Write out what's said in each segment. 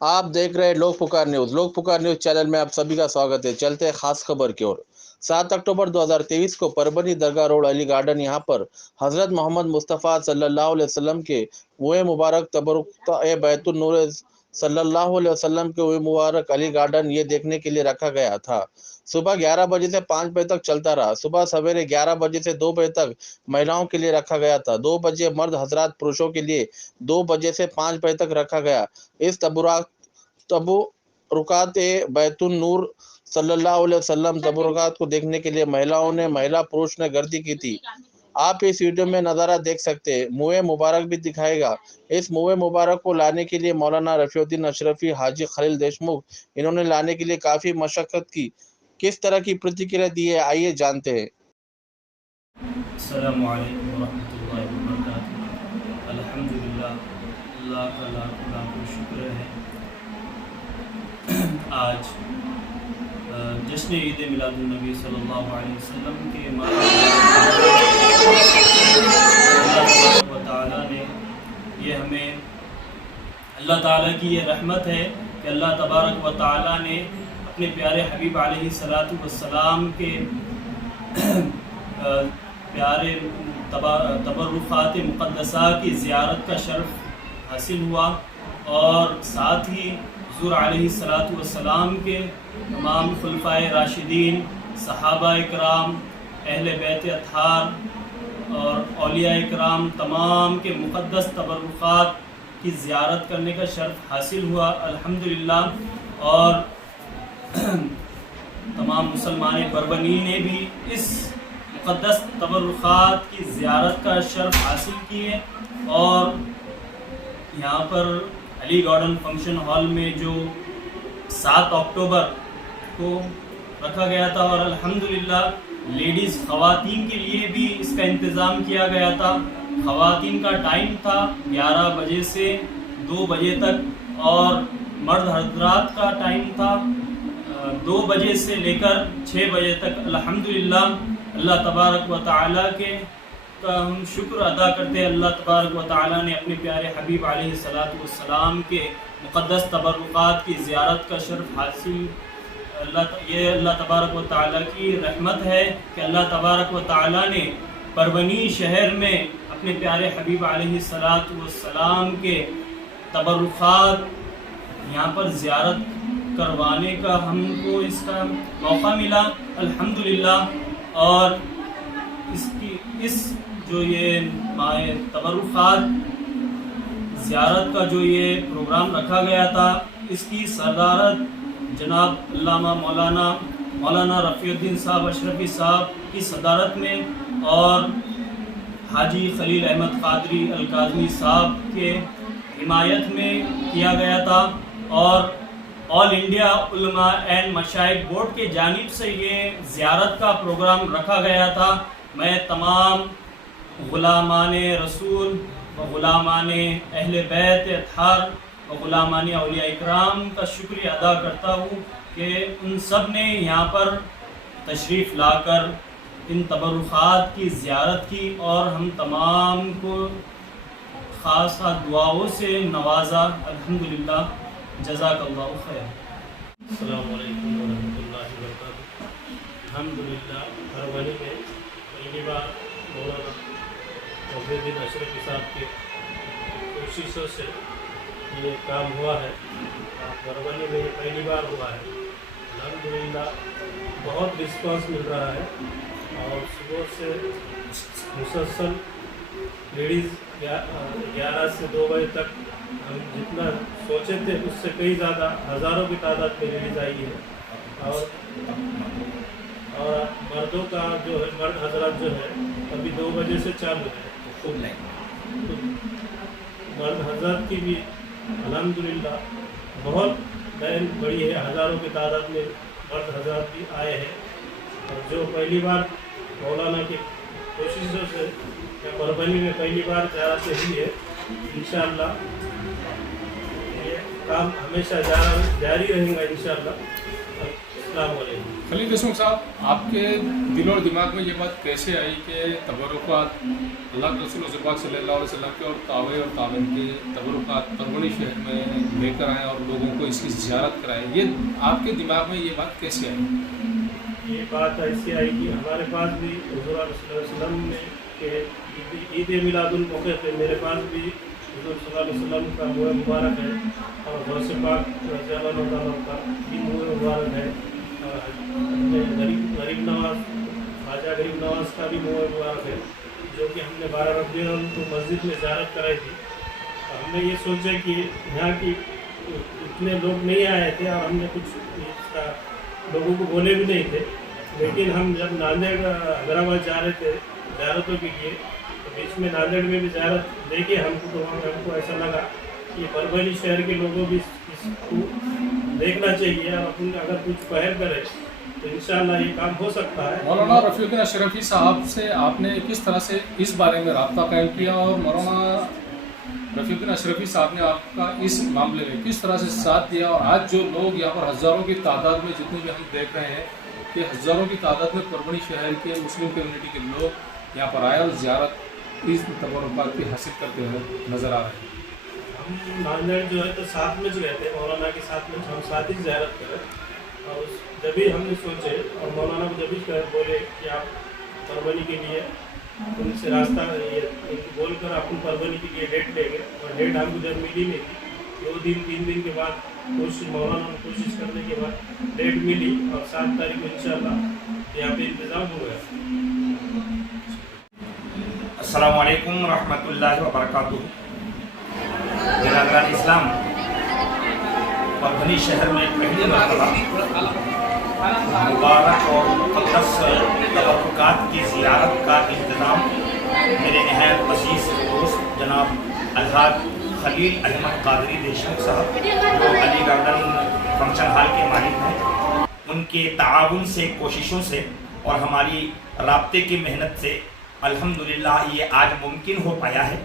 आप देख रहे हैं लोक पुकार न्यूज़। लोक पुकार न्यूज़ चैनल में आप सभी का स्वागत है। चलते हैं खास खबर की ओर। 7 अक्टूबर 2023 को परभनी दरगाह रोड अली गार्डन यहाँ पर हजरत मोहम्मद मुस्तफ़ा सल्लल्लाहु अलैहि वसल्लम के मुए मुबारक तबरुक ए बैतुल नूर सल्लल्लाहु अलैहि वसल्लम के मुए मुबारक अली गार्डन ये देखने के लिए रखा गया था। सुबह 11 बजे से 5 बजे तक चलता रहा। सुबह सवेरे 11 बजे से 2 बजे तक महिलाओं के लिए रखा गया था। 2 बजे मर्द हजरात पुरुषों के लिए 2 बजे से 5 बजे तक रखा गया। इस तबरुकात बैतुल नूर सल्लल्लाहु अलैहि वसल्लम तबरुकात को देखने के लिए महिला पुरुष ने गर्दी की थी। आप इस वीडियो में नज़ारा देख सकते हैं। मुए मुबारक भी दिखाएगा। इस मुए मुबारक को लाने के लिए मौलाना रफीउद्दीन अशरफी, हाजी खलील देशमुख, इन्होंने लाने के लिए काफ़ी मशक्क़त की। किस तरह की प्रतिक्रिया दी है, आइए जानते हैं। अस्सलामु अलैकुम वरहमतुल्लाहि वबरकातुहू। अल्हम्दुलिल्लाह, अल्लाह का लाखों लाखों शुक्र है। आज जश्न ईद मिलादुन नबी सल्लल्लाहु अलैहि वसल्लम के अल्लाह ताला ने ये हमें, अल्लाह ताला की ये रहमत है कि अल्लाह तबारक व ताला ने अपने प्यारे हबीब अलैहि सलातु वस्सलाम के प्यारे तबरुखात मुक़द्दसा की ज़ियारत का शर्फ़ हासिल हुआ और साथ ही हुज़ूर अलैहि सलातु वस्सलाम के तमाम खुलफ़ाए राशिदीन, सहाबा इकराम, अहले बैत अत्हार और औलिया इकराम तमाम के मुक़द्दस तबरुखात की ज़ियारत करने का शर्फ़ हासिल हुआ अल्हम्दुलिल्लाह। और तमाम मुसलमान परवनी ने भी इस मुक़द्दस तबरुखात की ज़ियारत का शर्फ़ हासिल किए और यहाँ पर अली गार्डन फंक्शन हॉल में जो 7 अक्टूबर को रखा गया था और अल्हम्दुलिल्लाह लेडीज़ ख़वातीन के लिए भी इसका इंतज़ाम किया गया था। ख़वातीन का टाइम था 11 बजे से 2 बजे तक और मर्द हज़रात का टाइम था 2 बजे से लेकर 6 बजे तक। अल्हम्दुलिल्लाह, अल्लाह तबारक व तआला के का हम शुक्र अदा करते हैं। अल्लाह तबारक व तआला ने अपने प्यारे हबीब अलैहि सलातु वस्सलाम के मुक़द्दस तबरुकात की ज़ियारत का शर्फ़ हासिल, अल्लाह तबारक व तआला की रहमत है कि अल्लाह तबारक व तआला ने परवनी शहर में अपने प्यारे हबीब अलैहि सलातु वस्सलाम के तबरुकात यहाँ पर ज़ियारत करवाने का हमको इसका मौका मिला अल्हम्दुलिल्लाह। और इस जो ये माए तबरुखात ज़ियारत का जो ये प्रोग्राम रखा गया था, इसकी सदारत जनाब अल्लामा मौलाना रफ़ीउद्दीन साहब अशरफी साहब की सदारत में और हाजी खलील अहमद क़ादरी अल-काज़मी साहब के हिमायत में किया गया था और ऑल इंडिया उलमा एंड मशाइख बोर्ड के जानिब से ये ज़ियारत का प्रोग्राम रखा गया था। मैं तमाम ग़ुलामाने रसूल व ग़ुलामाने अहले बैत अत्हार व ग़ुलामाने औलिया इकराम का शुक्रिया अदा करता हूँ कि उन सब ने यहाँ पर तशरीफ़ लाकर इन तबरुखात की ज़ियारत की और हम तमाम को ख़ास दुआओं से नवाजा। अल्हम्दुलिल्लाह, जज़ाकल्लाहु खैर। अस्सलामु अलैकुम वरहमतुल्लाहि वबरकातुहू। अल्हम्दुलिल्लाह, परवनी में पहली बार मौलाना रफ़ीउद्दीन अशरफी साहब की कोशिशों से ये काम हुआ है। परवनी में ये पहली बार हुआ है। अल्हम्दुलिल्लाह, बहुत रिस्पांस मिल रहा है और सुबह से मुसलसल लेडीज़ 11 से 2 बजे तक हम जितना सोचे थे उससे कई ज़्यादा हज़ारों की तादाद में लेडीज़ आई है। और मर्दों का जो है, मर्द हजरात जो है अभी 2 बजे से चालू है। तो मर्द हजरात की भी अल्हम्दुलिल्लाह बहुत लाइन बड़ी है, हज़ारों की तादाद में मर्द हजरात भी आए हैं। और जो पहली बार मौलाना की कोशिशों से परवनी में पहली बार ज़ियारत हुई है, इंशाअल्लाह ये काम हमेशा जारी रहेगा इंशाअल्लाह। अस्सलाम वालेकुम। खलील देशमुख साहब, आपके दिल और दिमाग में ये बात कैसे आई कि तबरुकात अल्लाह के रसूल पाक सल्लल्लाहु अलैहि वसल्लम के और तावे और ताबिन के तबरुकात परवनी शहर में लेकर आएँ और लोगों को इसकी ज़ियारत कराएं? ये आपके दिमाग में ये बात कैसे आई? ये बात ऐसी आई कि हमारे पास भी हुज़ूर सल्लल्लाहु अलैहि वसल्लम ने के ईद मिलादुल मौके पे मेरे पास भी हुज़ूर सल्लल्लाहु अलैहि वसल्लम का मुँह मुबारक है और गौसे पाक रज़ियल्लाहु ताला का भी मुँह मुबारक है और गरीब नवाज ख्वाजा गरीब नवाज का भी मुँह मुबारक है, जो कि हमने 12 रबीउल अव्वल को मस्जिद में ज़ियारत कराई थी। और हमने ये सोचा कि यहाँ की इतने लोग नहीं आए थे और हमने कुछ इसका लोगों को बोले भी नहीं थे, लेकिन हम जब नांदेड़ हैदराबाद जा रहे थे ज़ियारतों के लिए तो बीच में नांदेड़ में भी ज़ियारत देखे हमको ऐसा लगा कि परभनी शहर के लोगों भी इसको देखना चाहिए और अपन अगर कुछ पहल करें तो इंशाअल्लाह ये काम हो सकता है। मौलाना रफ़ीउद्दीन अशरफी साहब से आपने किस तरह से इस बारे में रब्ता कायम किया और मौलाना रफ़ीउद्दीन अशरफी साहब ने आपका इस मामले में किस तरह से साथ दिया? और आज जो लोग यहाँ पर हज़ारों की तादाद में, जितने भी हम देख रहे हैं कि हज़ारों की तादाद में परभनी शहर के मुस्लिम कम्युनिटी के लोग यहाँ पर आए और ज़ियारत इस तबरुकात की हासिल करते हुए नज़र आ रहे हैं। हम नांदेड़ जो है तो साथ में गए थे, मौलाना के साथ में हम साथ ही ज़ियारत करें और जब भी हमने सोचे और मौलाना को जब भी बोले कि आप परभनी के लिए उनसे रास्ता बोल कर अपन परभनी के लिए डेट लेंगे और डेट हमको जब मिली नहीं थी, 2 दिन 3 दिन के बाद मौलाना ने कोशिश करने के बाद डेट मिली और 7 तारीख को इंशाअल्लाह यहाँ पे इंतज़ाम हो गया। अस्सलामु अलैकुम रहमतुल्लाहि व बरकातुहू। बिरादरान इस्लाम, परभनी शहर में पहली मरतबा मुबारक और मुक़द्दस तबरुकात की ज़ियारत का इंतज़ाम मेरे नहायत अज़ीज़ दोस्त जनाब अलहाज खलील अहमद कादरी देशमुख साहब, जो अली गार्डन फंक्शन हॉल के मालिक हैं, उनके ताआवुन से, कोशिशों से और हमारी राब्ते की मेहनत से अल्हम्दुलिल्लाह ये आज मुमकिन हो पाया है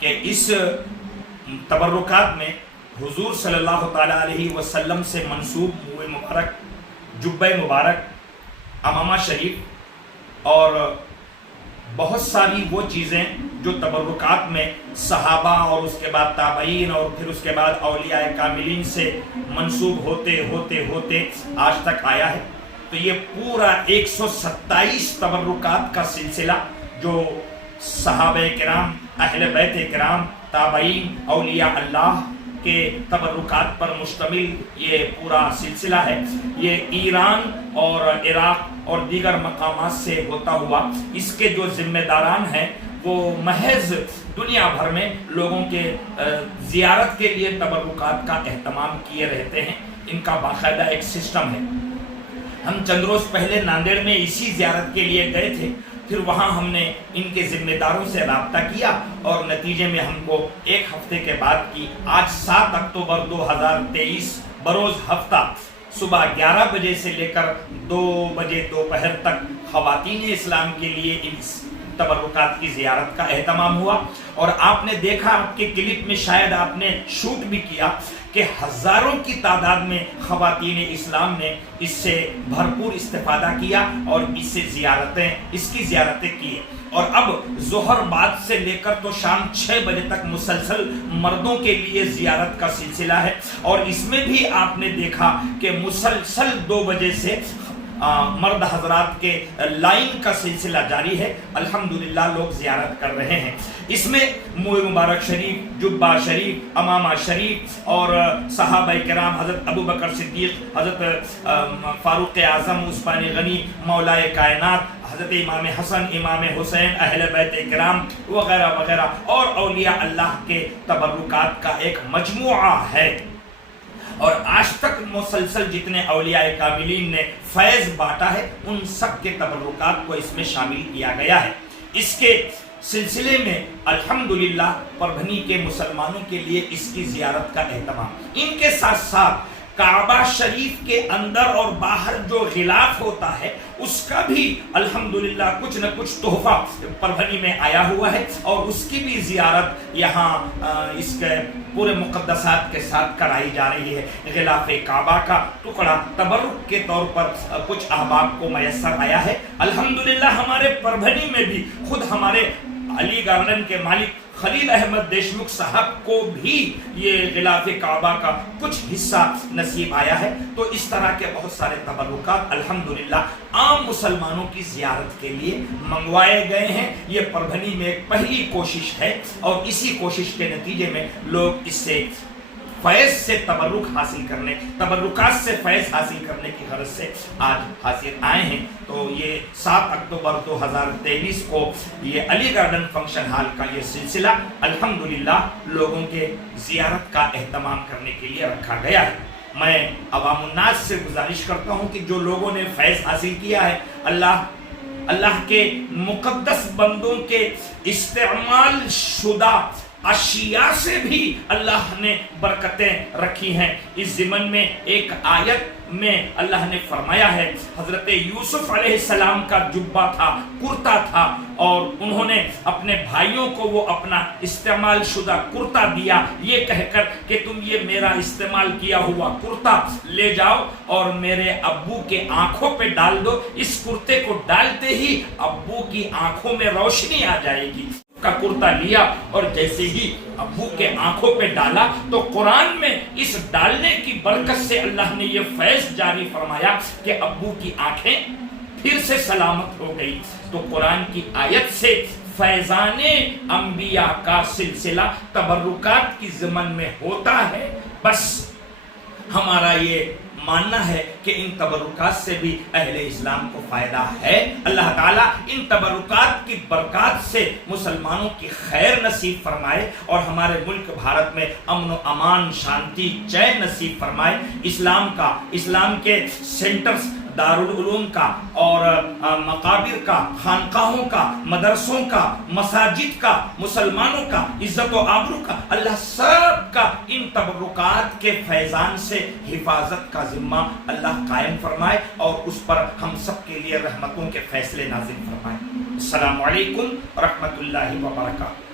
कि इस तबरुकात में हुजूर सल्लल्लाहु ताला अलैहि वसल्लम से मंसूब मुँह मुबारक, जुब्बे मुबारक, अमामा शरीफ और बहुत सारी वो चीज़ें जो तबरुकात में सहाबा और उसके बाद ताबईन और फिर उसके बाद औलिया कामिलीन से मंसूब होते होते होते आज तक आया है। तो ये पूरा 127 तबरुकात का सिलसिला जो सहाबे किराम, अहले बैत किराम, ताबईन, औलिया अल्लाह के तबरुकात पर मुश्तमिल ये पूरा सिलसिला है। ये ईरान और इराक़ और दीगर मकामात से होता हुआ इसके जो जिम्मेदारान हैं वो महज दुनिया भर में लोगों के ज़ियारत के लिए तबरुकात का एहतमाम किए रहते हैं। इनका बाकायदा एक सिस्टम है। हम चंद रोज़ पहले नांदेड़ में इसी ज़ियारत के लिए गए थे, फिर वहाँ हमने इनके ज़िम्मेदारों से रब्ता किया और नतीजे में हमको 1 हफ्ते के बाद की आज 7 अक्टूबर 2023 बरोज़ हफ्ता सुबह 11 बजे से लेकर 2 बजे दोपहर तक ख़वातीन इस्लाम के लिए इन तबरुकात की ज़ियारत का एहतमाम हुआ। और आपने देखा, आपके क्लिप में शायद आपने शूट भी किया कि हज़ारों की तादाद में ख़वातीन इस्लाम ने इससे भरपूर इस्तेफादा किया और इसकी ज़ियारतें की। और अब ज़ोहर बाद से लेकर तो शाम 6 बजे तक मुसलसल मर्दों के लिए ज़ियारत का सिलसिला है। और इसमें भी आपने देखा कि मुसलसल 2 बजे से मर्द हजरात के लाइन का सिलसिला जारी है। अल्हम्दुलिल्लाह लोग ज़ियारत कर रहे हैं। इसमें मुँह मुबारक शरीफ, जुब्बा शरीफ, अमामा शरीफ और सहाबाए किराम, हज़रत अबू बकर सिद्दीक़, हज़रत फ़ारूक़ आज़म, उस्मानी गनी, मौलाए कायनात, हज़रत इमाम हसन, इमाम हुसैन, अहले बैत किराम वगैरह वगैरह और औलिया अल्लाह के तबरुकात का एक मजमुआ है। और आज तक मुसलसल जितने औलिया कामिलीन ने फैज़ बांटा है उन सब के तबरुकात को इसमें शामिल किया गया है। इसके सिलसिले में अल्हम्दुलिल्लाह परभनी के मुसलमानों के लिए इसकी ज़ियारत का एहतमाम, इनके साथ साथ काबा शरीफ के अंदर और बाहर जो खिलाफ होता है उसका भी अल्हम्दुलिल्लाह कुछ न कुछ तोहफा परभनी में आया हुआ है और उसकी भी जियारत यहाँ इसके पूरे मुक़द्दसात के साथ कराई जा रही है। गिलाफ़े काबा का टुकड़ा तबरुक के तौर पर कुछ अहबाब को मयस्सर आया है। अल्हम्दुलिल्लाह हमारे परभनी में भी खुद हमारे अली गार्डन के मालिक खलील अहमद देशमुख साहब को भी ये गिलाफ़े काबा का कुछ हिस्सा नसीब आया है। तो इस तरह के बहुत सारे तबरुकात अल्हम्दुलिल्लाह आम मुसलमानों की ज़ियारत के लिए मंगवाए गए हैं। ये परभनी में एक पहली कोशिश है और इसी कोशिश के नतीजे में लोग इससे फैज़ से तबरुक हासिल करने, तबरुकात से फैज़ हासिल करने की गरज से आज हाजिर आए हैं। तो ये 7 अक्टूबर 2023 को ये अली गार्डन फंक्शन हॉल का ये सिलसिला अल्हम्दुलिल्लाह लोगों के ज़ियारत का एहतमाम करने के लिए रखा गया है। मैं अवामुन्नास से गुजारिश करता हूँ कि जो लोगों ने फैज़ हासिल किया है, अल्लाह के मुक़द्दस बंदों के इस्तेमाल शुदा अशिया से भी अल्लाह ने बरकतें रखी हैं। इस ज़िमन में एक आयत में अल्लाह ने फरमाया है, हज़रत यूसुफ अलैहिस्सलाम का जुब्बा था, कुर्ता था और उन्होंने अपने भाइयों को वो अपना इस्तेमाल शुदा कुर्ता दिया, ये कहकर कि तुम ये मेरा इस्तेमाल किया हुआ कुर्ता ले जाओ और मेरे अब्बू के आंखों पे डाल दो। इस कुर्ते को डालते ही अब्बू की आंखों में रोशनी आ जाएगी। का कुर्ता लिया और जैसे ही अब्बू के आंखों पे डाला तो कुरान में इस डालने की बरकत से अल्लाह ने ये फैज़ जारी फरमाया कि अब्बू की आंखें फिर से सलामत हो गई। तो कुरान की आयत से फैज़ाने अंबिया का सिलसिला तबर्रुकात की ज़मन में होता है। बस हमारा ये मानना है कि इन तबरुकात से भी अहले इस्लाम को फायदा है। अल्लाह ताला इन तबरुकात की बरकत से मुसलमानों की खैर नसीब फरमाए और हमारे मुल्क भारत में अमन व अमान, शांति, चैन नसीब फरमाए। इस्लाम के सेंटर्स, दारुल उलूम का और मकाबिर का, खानकाहों का, मदरसों का, मसाजिद का, मुसलमानों का, इज्जत व आबरू का, अल्लाह सब का इन तबरुकात के फैज़ान से हिफाजत का जिम्मा अल्लाह कायम फरमाए और उस पर हम सब के लिए रहमतों के फैसले नाज़िल फरमाए। अस्सलामु अलैकुम व रहमतुल्लाहि व बरकातहू।